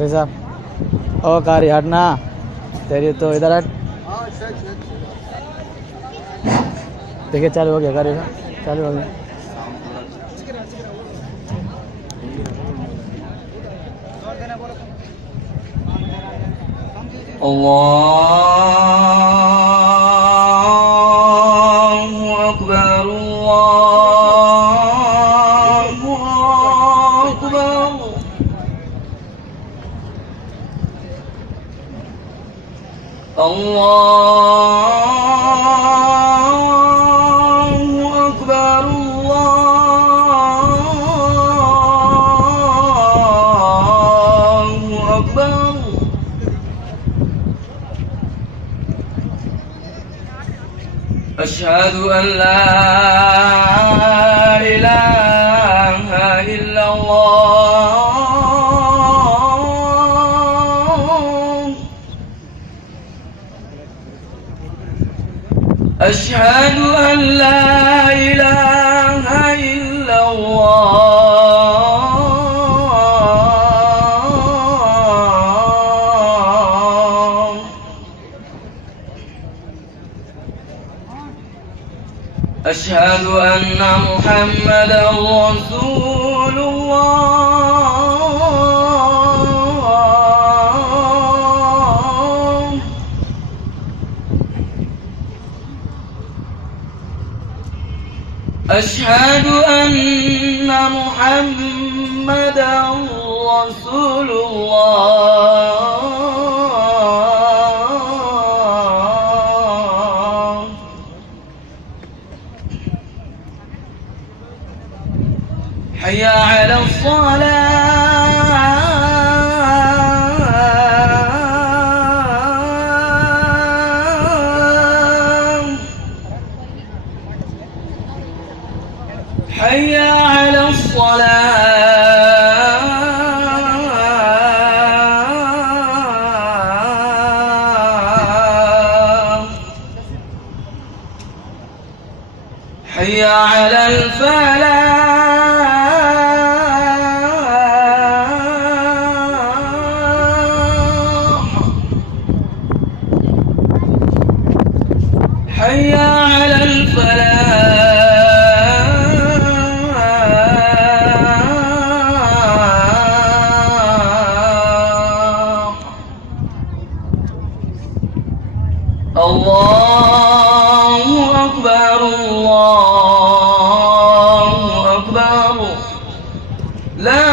कारी साहब, ओ कारी हटना, तेरी तो इधर हट। देखिए चालू हो गया कारी का, चालू हो गया। अल्लाहु अकबर, अल्लाहु अकबर, अल्लाहु अकबर, अल्लाहु अकबर। أشهد أن لا إله إلا الله، أشهد أن لا إله إلا الله، أشهد أن محمدا رسول الله، أشهد أن محمدا رسول الله. حي على الصلاة، حي على الصلاة، حي على الفلاح، حي على الفلاح. الله أكبر، الله أكبر، لا